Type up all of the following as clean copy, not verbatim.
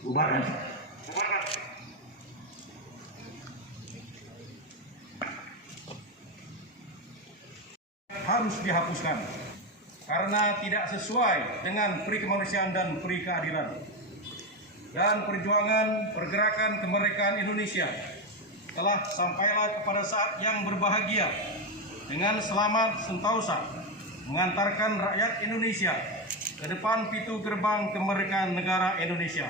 Bubarkan. Harus dihapuskan karena tidak sesuai dengan peri kemanusiaan dan peri keadilan. Dan perjuangan pergerakan kemerdekaan Indonesia telah sampailah kepada saat yang berbahagia dengan selamat sentosa mengantarkan rakyat Indonesia ke depan pintu gerbang kemerdekaan negara Indonesia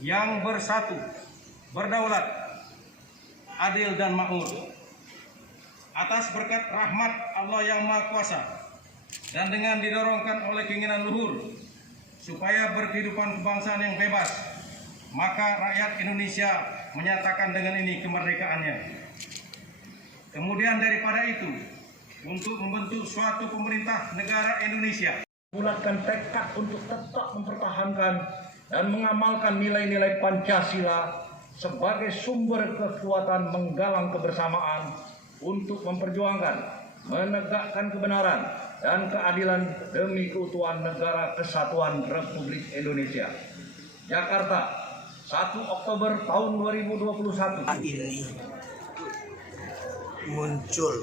yang bersatu, berdaulat, adil dan makmur. Atas berkat rahmat Allah yang Maha Kuasa dan dengan didorongkan oleh keinginan luhur supaya berkehidupan kebangsaan yang bebas, maka rakyat Indonesia menyatakan dengan ini kemerdekaannya. Kemudian daripada itu, untuk membentuk suatu pemerintah negara Indonesia, bulatkan tekad untuk tetap mempertahankan dan mengamalkan nilai-nilai Pancasila sebagai sumber kekuatan menggalang kebersamaan untuk memperjuangkan, menegakkan kebenaran dan keadilan demi keutuhan negara kesatuan Republik Indonesia. Jakarta, 1 Oktober tahun 2021. Ini muncul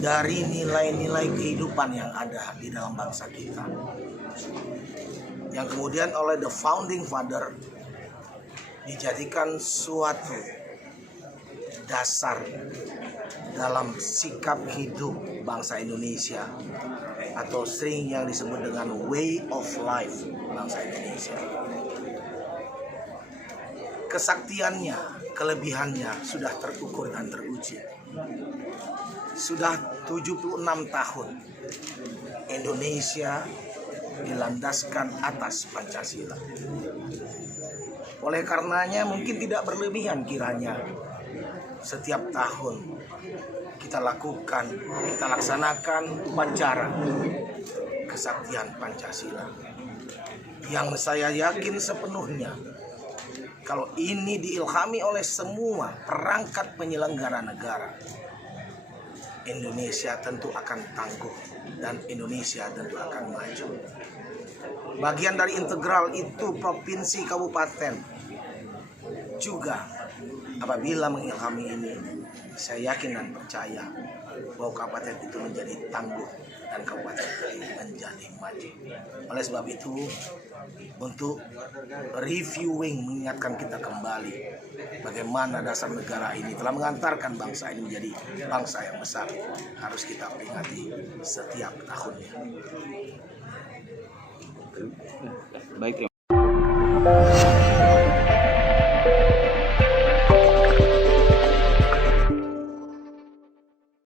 dari nilai-nilai kehidupan yang ada di dalam bangsa kita, yang kemudian oleh the founding father dijadikan suatu dasar dalam sikap hidup bangsa Indonesia, atau sering yang disebut dengan way of life bangsa Indonesia. Kesaktiannya, kelebihannya sudah terukur dan teruji. Sudah 76 tahun Indonesia dilandaskan atas Pancasila. Oleh karenanya mungkin tidak berlebihan kiranya setiap tahun kita laksanakan upacara kesaktian Pancasila, yang saya yakin sepenuhnya kalau ini diilhami oleh semua perangkat penyelenggara negara, Indonesia tentu akan tangguh dan Indonesia tentu akan maju. Bagian dari integral itu provinsi, kabupaten juga apabila mengilhami ini, saya yakin dan percaya bahwa kabupaten itu menjadi tangguh dan kabupaten itu menjadi maju. Oleh sebab itu, untuk reviewing, mengingatkan kita kembali bagaimana dasar negara ini telah mengantarkan bangsa ini menjadi bangsa yang besar, harus kita peringati setiap tahunnya. Baik, terima kasih.